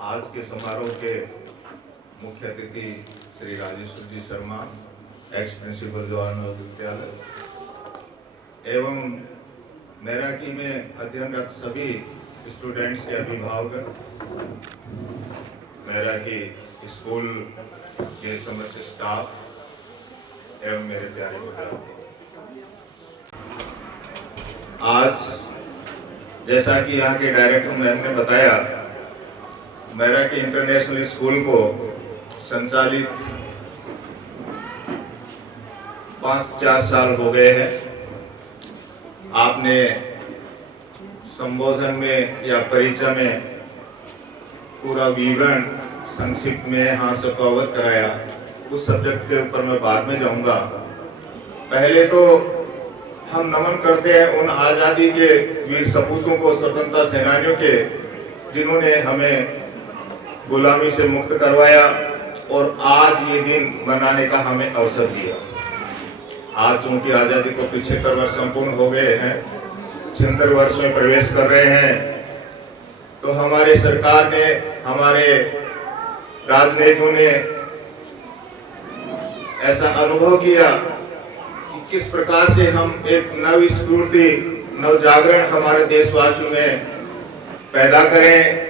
आज के समारोह के मुख्य अतिथि श्री राजेश्वर जी शर्मा, एक्स प्रिंसिपल जवाहर नवोदय विद्यालय, एवं मैराकी में अध्ययनरत सभी स्टूडेंट्स के अभिभावक, मैराकी स्कूल के समस्त स्टाफ एवं मेरे प्यारे विद्यार्थी, आज जैसा कि यहाँ के डायरेक्टर मैम ने बताया, मैराकी इंटरनेशनल स्कूल को संचालित 5-4 साल हो गए हैं। आपने संबोधन में या परिचय में पूरा विवरण संक्षिप्त में यहाँ सबको अवगत कराया। उस सब्जेक्ट के ऊपर मैं बाद में जाऊंगा। पहले तो हम नमन करते हैं उन आजादी के वीर सपूतों को, स्वतंत्रता सेनानियों के, जिन्होंने हमें गुलामी से मुक्त करवाया और आज ये दिन मनाने का हमें अवसर दिया। आज उनकी आजादी को 75 वर्ष संपूर्ण हो गए हैं, 76 वर्ष में प्रवेश कर रहे हैं। तो हमारे सरकार ने, हमारे राजनीतियों ने ऐसा अनुभव किया कि किस प्रकार से हम एक नव स्फूर्ति, नव जागरण हमारे देशवासियों में पैदा करें।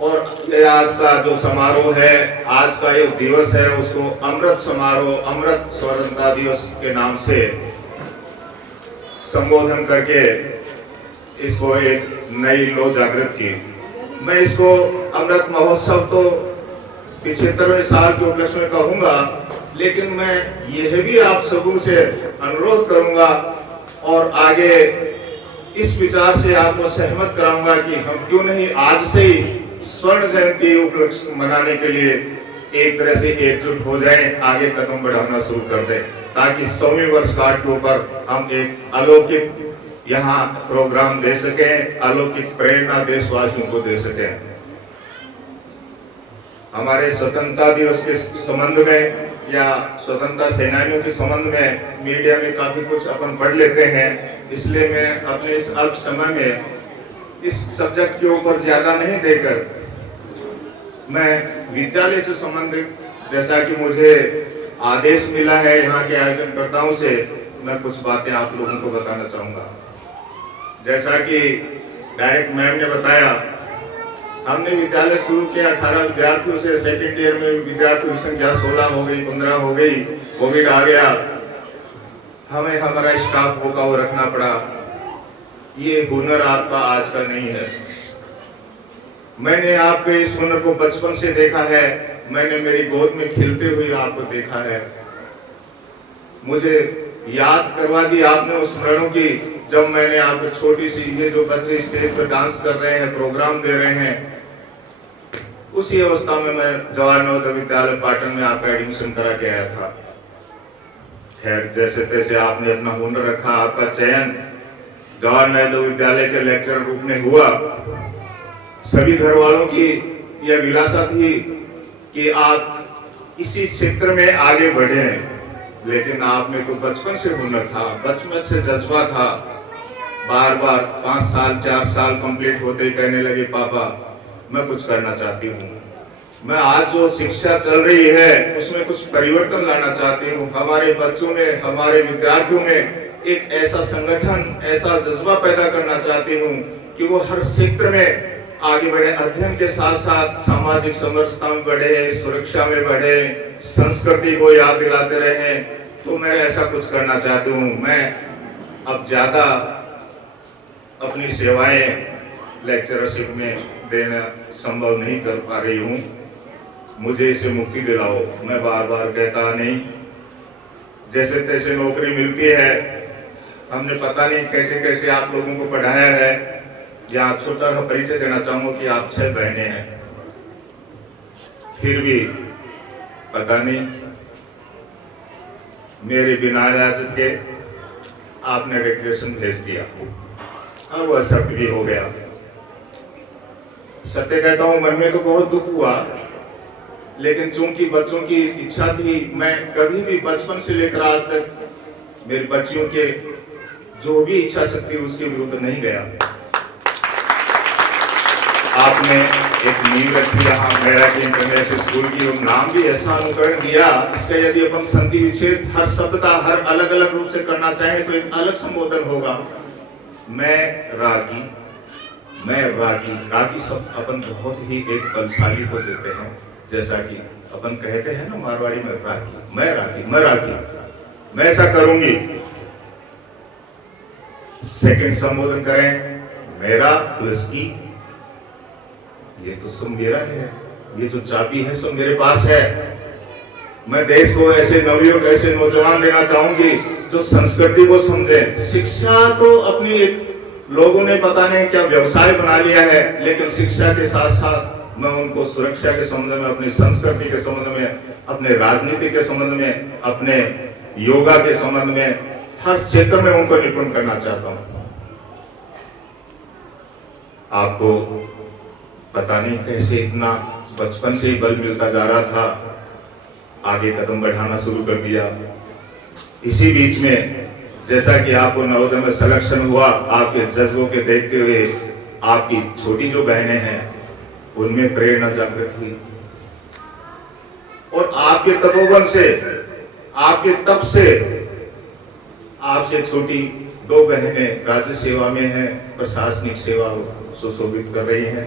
और आज का जो समारोह है, आज का ये दिवस है, उसको अमृत समारोह, अमृत स्वतंत्रता दिवस के नाम से संबोधन करके इसको एक नई लो जागृत की। मैं इसको अमृत महोत्सव तो 75वें साल के उपलक्ष्य में कहूंगा, लेकिन मैं यह भी आप सबों से अनुरोध करूंगा और आगे इस विचार से आपको सहमत कराऊंगा कि हम क्यों नहीं आज से ही स्वर्ण जयंती उपलक्ष्य मनाने के लिए एक तरह से एकजुट हो जाएं, आगे कदम बढ़ाना शुरू कर दें, ताकि 100वीं वर्षगांठ के ऊपर हम एक अलौकिक यहाँ प्रोग्राम दे सकें, अलौकिक प्रेरणा देशवासियों को दे सकें। हमारे स्वतंत्रता दिवस के संबंध में या स्वतंत्रता सेनानियों के संबंध में मीडिया में काफी कुछ अपन पढ़ लेते हैं, इसलिए मैं अपने इस अल्प समय में इस सब्जेक्ट के ऊपर ज्यादा नहीं देकर मैं विद्यालय से संबंधित, जैसा कि मुझे आदेश मिला है यहाँ के आयोजनकर्ताओं से, मैं कुछ बातें आप लोगों को बताना चाहूंगा। जैसा कि डायरेक्ट मैम ने बताया, हमने विद्यालय शुरू किया 18 विद्यार्थियों से। सेकेंड ईयर में विद्यार्थियों की संख्या 16 हो गई, 15 हो गई, कोविड आ गया, हमें हमारा स्टाफ को वो रखना पड़ा। ये हुनर आपका आज का नहीं है। मैंने आपके इस हुनर को बचपन से देखा है, मैंने मेरी गोद में खिलते हुए आपको देखा है। मुझे याद करवा दी आपने उस स्मरणों की, जब मैंने आपको छोटी सी, ये जो बच्चे स्टेज पर डांस कर रहे हैं, प्रोग्राम दे रहे हैं, उसी अवस्था में मैं जवाहर नवोदय विद्यालय पाटन में आपका एडमिशन करा के आया था। खैर, जैसे तैसे आपने अपना हुनर रखा, आपका चयन जवाहर नवोदय विद्यालय के लेक्चरर रूप में हुआ। सभी घर वालों की यह अभिलाषा थी कि आप इसी क्षेत्र में आगे बढ़े, लेकिन आप में तो बचपन से हुनर था, बचपन से जज्बा था। बार बार 5 साल 4 साल कंप्लीट होते ही कहने लगे, पापा मैं कुछ करना चाहती हूँ, मैं आज जो शिक्षा चल रही है उसमें कुछ परिवर्तन लाना चाहती हूँ। हमारे बच्चों में, हमारे विद्यार्थियों में एक ऐसा संगठन, ऐसा जज्बा पैदा करना चाहती हूँ कि वो हर क्षेत्र में आगे बढ़े, अध्ययन के साथ साथ सामाजिक समरसता में बढ़े, सुरक्षा में बढ़े, संस्कृति को याद दिलाते रहे। तो मैं ऐसा कुछ करना चाहती हूँ। मैं अब ज्यादा अपनी सेवाएं लेक्चरशिप में देना संभव नहीं कर पा रही हूँ, मुझे इसे मुक्ति दिलाओ। मैं बार बार कहता नहीं, जैसे तैसे नौकरी मिलती है। हमने पता नहीं कैसे कैसे आप लोगों को पढ़ाया है। यहाँ छोटा सा परिचय देना चाहूंगा कि आप 6 बहनें हैं, फिर भी पता नहीं मेरे बिना इजाजत के आपने रिक्वेशन भेज दिया और वह सब भी हो गया। सत्य कहता हूँ, मन में तो बहुत दुख हुआ, लेकिन चूंकि बच्चों की इच्छा थी, मैं कभी भी बचपन से लेकर आज तक मेरी बच्चियों के जो भी इच्छा शक्ति उसके विरुद्ध नहीं गया। आपने एक नींव रखी यहाँ मेरा की इंटरनेशनल स्कूल की, नाम भी ऐसा अनुकरण दिया। इसका यदि अपन संधि विच्छेद हर शब्द का हर अलग अलग रूप से करना चाहें तो एक अलग संबोधन होगा। मैं रागी, मैं रागी। रागी शब्द अपन बहुत ही एक बलशाली को देते हैं, जैसा कि अपन कहते हैं ना मारवाड़ी में रागी, मैं रागी, मैं रागी, मैं ऐसा करूंगी। सेकंड संबोधन करें, मेरा प्लस की, ये तो सब मेरा है, ये जो चाबी है सब मेरे पास है। मैं देश को ऐसे नवयुवक, ऐसे नौजवान देना चाहूंगी जो संस्कृति को समझे। शिक्षा तो अपनी एक लोगों ने पता नहीं क्या व्यवसाय बना लिया है, लेकिन शिक्षा के साथ साथ मैं उनको सुरक्षा के संबंध में, अपनी संस्कृति के संबंध में, अपने राजनीति के संबंध में, अपने योगा के संबंध में, हर क्षेत्र में उनको निपुण करना चाहता हूं। आपको पता नहीं कैसे इतना बचपन से ही बल मिलता जा रहा था, आगे कदम बढ़ाना शुरू कर दिया। इसी बीच में जैसा कि आपको नवोदय में सिलेक्शन हुआ, आपके जज्बों के देखते हुए आपकी छोटी जो बहनें हैं उनमें प्रेरणा जागृत हुई, और आपके तपोवन से, आपके तप से आपसे छोटी दो बहनें राज्य सेवा में हैं, प्रशासनिक सेवा सुशोभित कर रही हैं।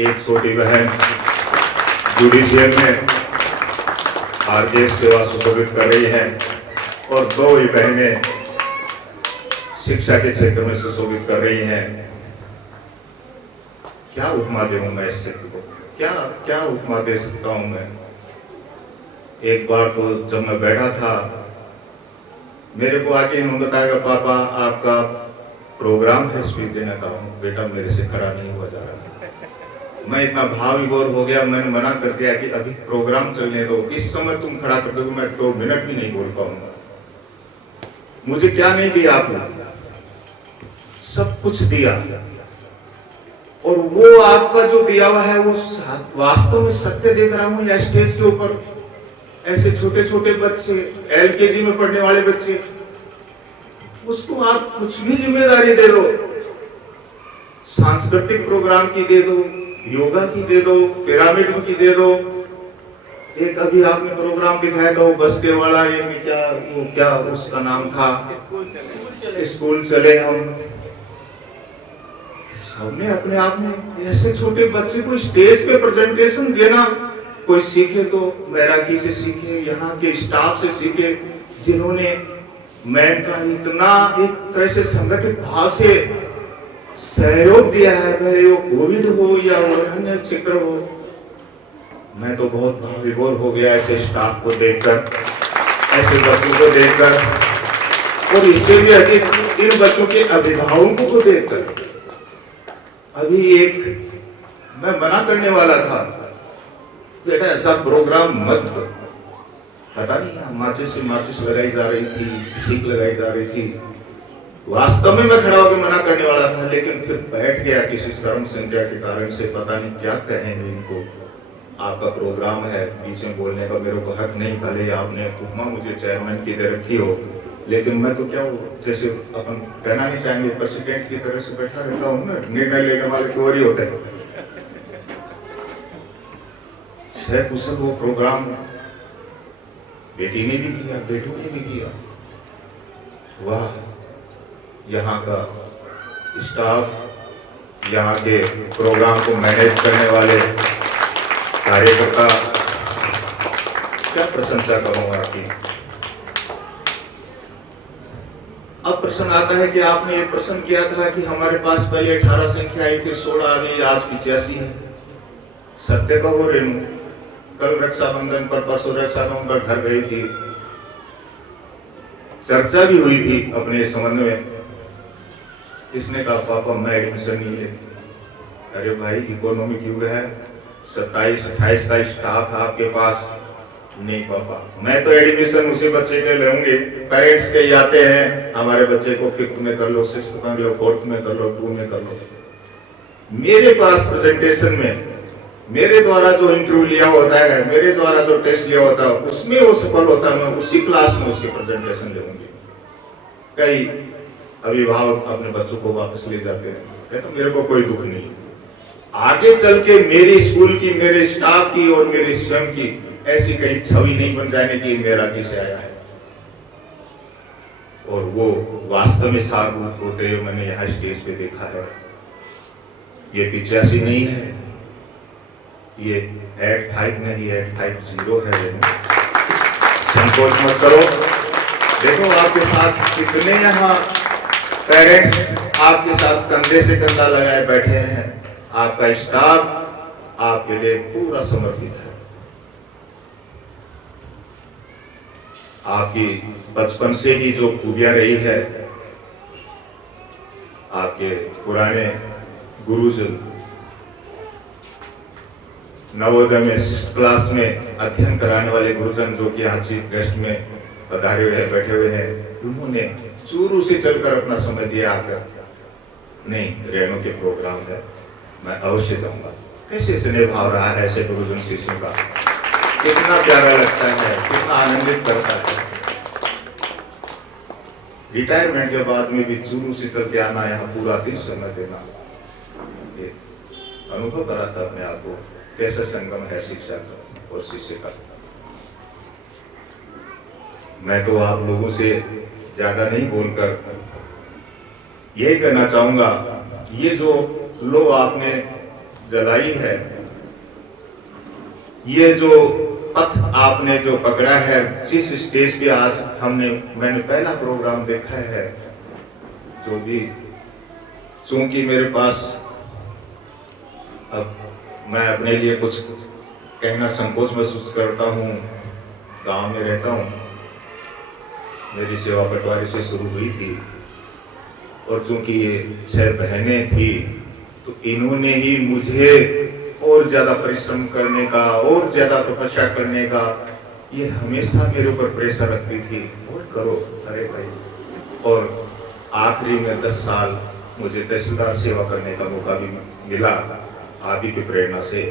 एक छोटी बहन जुडिशियल में आरजेएस सेवा सुशोभित कर रही है, और दो ही बहनें शिक्षा के क्षेत्र में सुशोभित कर रही हैं। क्या उपमा दूं मैं इस क्षेत्र को, क्या क्या उपमा दे सकता हूं मैं। एक बार तो जब मैं बैठा था, मेरे को आके इन्होंने बताया, पापा आपका प्रोग्राम है स्पीच देने का। बेटा मेरे से खड़ा नहीं हुआ जा रहा। मैं इतना भाव विभोर हो गया, मैंने मना कर दिया कि अभी प्रोग्राम चलने दो, इस समय तुम खड़ा कर दो, मैं 2 मिनट भी नहीं बोल पाऊंगा। मुझे क्या नहीं दिया आपने, सब कुछ दिया, और वो आपका जो दिया हुआ है वो वास्तव में सत्य देख रहा हूं। या स्टेज के ऊपर ऐसे छोटे छोटे बच्चे, एलकेजी में पढ़ने वाले बच्चे, उसको आप कुछ भी जिम्मेदारी दे दो, सांस्कृतिक प्रोग्राम की दे दो, योगा की दे दो, पिरामिड की दे दो। एक अभी आपने प्रोग्राम दिखाया था वो बस्ते वाला, ये क्या, वो क्या उसका नाम था, स्कूल चले हम। हमने अपने आप में ऐसे छोटे बच्चे को स्टेज पे प्रेजेंटेशन देना, कोई सीखे तो बैरागी से सीखे, यहाँ के स्टाफ से सीखे, जिन्होंने मैम का इतना एक तरह से संगठित भाव से सहयोग दिया है, भले वो कोविड हो या अन्य क्षेत्र हो। मैं तो बहुत भाव विभोर हो गया ऐसे स्टाफ को देखकर, ऐसे बच्चों को देखकर, और इससे भी अधिक इन बच्चों के अभिभावकों को देखकर। अभी एक मैं मना करने वाला था, बेटा ऐसा प्रोग्राम मत करो। पता नहीं माचिस से माचिस लगाई जा रही थी, सीख लगाई जा रही थी। वास्तव में मैं खड़ा होकर मना करने वाला था, लेकिन फिर बैठ गया किसी शर्म संख्या के कारण से, पता नहीं क्या कहेंगे इनको। आपका प्रोग्राम है, बीच में बोलने का मेरे को हक नहीं, भले आपने उपमा मुझे चेयरमैन की दे रखी हो, लेकिन मैं तो क्या जैसे अपन कहना नहीं चाहेंगे, प्रेसिडेंट की तरह से बैठा रहता हूँ ना, निर्णय लेने वाले तो ही होते हैं। छह कुशल वो प्रोग्राम बेटी ने भी किया, बेटों ने भी किया। वाह, यहाँ का स्टाफ, यहाँ के प्रोग्राम को मैनेज करने वाले कार्यकर्ता, क्या प्रशंसा करूंगा आपकी। अब प्रश्न आता है कि आपने एक प्रश्न किया था कि हमारे पास पहले 18 संख्या आई, फिर 16 आ गई, आज 85 है। सत्य कहो रेणु, कल रक्षाबंधन पर, परसों रक्षाबंधन पर घर गई थी, चर्चा भी हुई थी अपने संबंध में। इसने कहा पापा मैं एडमिशन नहीं लेती। अरे भाई इकोनॉमिक युग है, 27-28 का स्टाफ है आपके पास। नहीं पापा, मैं तो एडमिशन उसी बच्चे के लूंगी, पेरेंट्स के ही आते हैं, हमारे बच्चे को 5th में कर लो, 6th में कर लो, 4th में कर लो, 2 में कर लो। मेरे पास प्रेजेंटेशन में मेरे द्वारा जो इंटरव्यू लिया होता है, मेरे द्वारा जो टेस्ट लिया होता है, उसमें वो सफल होता है, मैं उसी क्लास में उसके प्रेजेंटेशन लूंगी। कई अभिभावक अपने बच्चों को वापस ले जाते हैं, तो मेरे को कोई दुख नहीं, आगे चल के मेरे स्कूल की, मेरे स्टाफ की और मेरे स्वयं की ऐसी कहीं छवि नहीं बन जाने की मेरा किसे आया है। और वो वास्तव में सार्थक होते हुए मैंने यहाँ स्टेज पे देखा है। ये 85 नहीं है, ये 85 नहीं, 850 है। संकोच मत करो। देखो आपके साथ कितने यहाँ पेरेंट्स आपके साथ कंधे से कंधा लगाए बैठे हैं। आपका स्टाफ आपके लिए पूरा समर्पित है। आपकी बचपन से ही जो खूबियां रही है, आपके पुराने गुरुजन नवोदय में 6th क्लास में अध्ययन कराने वाले गुरुजन जो कि यहाँ चीफ गेस्ट में पधारे हुए हैं, बैठे हुए हैं, उन्होंने चूरू से चलकर अपना समय दिया आकर। नहीं, रेणु के प्रोग्राम है, मैं अवश्य जाऊंगा। कैसे स्नेह भाव रहा है ऐसे गुरुजन शिष्यों का, कितना प्यारा लगता है, कितना आनंदित करता है। रिटायरमेंट के बाद में भी चूरू से चल के आना, यहाँ पूरा दिन समय देना, ये अनुभव कराता अपने आप को कैसा संगम है शिक्षा का और शिष्य का। मैं तो आप लोगों से ज्यादा नहीं बोलकर यही कहना चाहूंगा, ये जो लो आपने जलाई है, ये जो पथ आपने जो पकड़ा है, जिस स्टेज पे आज मैंने पहला प्रोग्राम देखा है, जो भी चूंकि मेरे पास अब मैं अपने लिए कुछ कहना संकोच महसूस करता हूँ, गांव में रहता हूँ, मेरी सेवा पटवारी से शुरू हुई थी और चूंकि ये 6 बहनें थी तो इन्होंने ही मुझे और ज्यादा परिश्रम करने का और ज्यादा तपस्या करने का, ये हमेशा मेरे ऊपर प्रेशर रखती थी, और करो, अरे भाई। और आखिरी में 10 साल मुझे तहसीलदार सेवा करने का मौका भी मिला, आप ही की प्रेरणा से।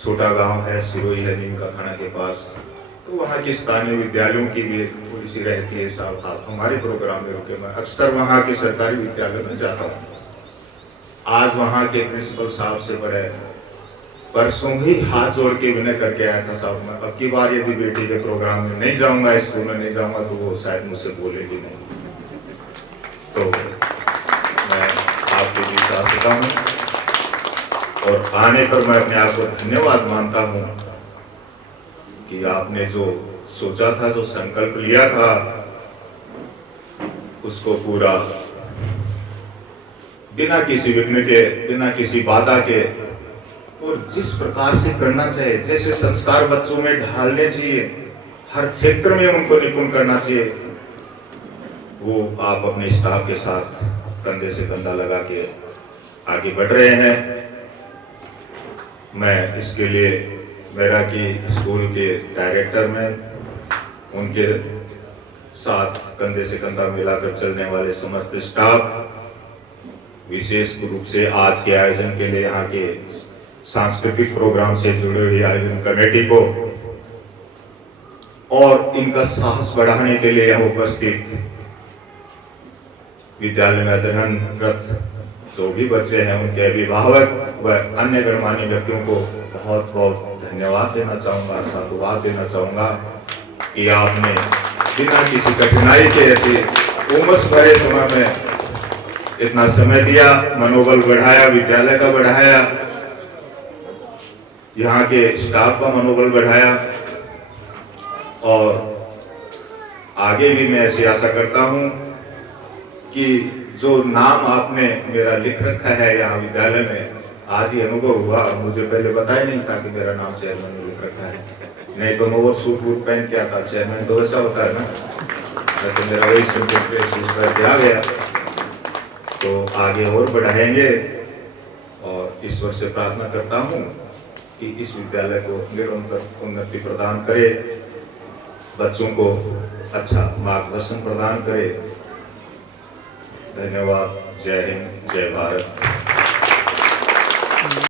छोटा गांव है, सिरोही है, नीम का खाना के पास, तो वहाँ के स्थानीय विद्यालयों की भी थोड़ी सी रहती है साहब, आप हमारे प्रोग्राम में रुके। मैं अक्सर वहाँ के सरकारी विद्यालय में जाता हूँ। आज वहाँ के प्रिंसिपल साहब से बड़े परसों ही हाथ जोड़ के विनय करके आया था, साहब मैं अब की बार यदि बेटी के प्रोग्राम में नहीं जाऊंगा, स्कूल में नहीं जाऊंगा, तो वो शायद मुझसे बोलेगी नहीं। तो मैं आपके बीच आ सका हूँ और आने पर मैं अपने आप को धन्यवाद मानता हूँ कि आपने जो सोचा था, जो संकल्प लिया था, उसको पूरा बिना किसी विघ्न के, बिना किसी बाधा के, और जिस प्रकार से करना चाहिए, जैसे संस्कार बच्चों में ढालने चाहिए, हर क्षेत्र में उनको निपुण करना चाहिए, वो आप अपने स्टाफ के साथ कंधे से कंधा लगा के आगे बढ़ रहे हैं। मैं इसके लिए मेरा की स्कूल के डायरेक्टर में उनके साथ कंधे से कंधा मिलाकर चलने वाले समस्त स्टाफ, विशेष रूप से आज के आयोजन के लिए यहाँ के सांस्कृतिक प्रोग्राम से जुड़े हुए आयोजन कमेटी को, और इनका साहस बढ़ाने के लिए यहाँ उपस्थित विद्यालय में अध्ययनरत जो भी बच्चे हैं, उनके अभिभावक व अन्य गणमान्य व्यक्तियों को बहुत बहुत धन्यवाद देना चाहूँगा, साधुवाद देना चाहूँगा कि आपने बिना किसी कठिनाई के ऐसे उमस भरे समय में इतना समय दिया, मनोबल बढ़ाया, विद्यालय का बढ़ाया, यहाँ के स्टाफ का मनोबल बढ़ाया, और आगे भी मैं ऐसी आशा करता हूँ कि जो नाम आपने मेरा लिख रखा है यहाँ विद्यालय में, आज ही अनुभव हुआ, मुझे पहले बताया नहीं था कि मेरा नाम चेयरमैन में लिख रखा है, नहीं तो मैं वो सूट वूट पहन के आता, चेयरमैन तो वैसा होता है ना, तो मेरा वही सिंपल आ गया। तो आगे और बढ़ाएंगे, और ईश्वर से प्रार्थना करता हूँ कि इस विद्यालय को निरंतर उन्नति प्रदान करे, बच्चों को अच्छा मार्गदर्शन प्रदान करे। धन्यवाद। जय हिंद, जय भारत।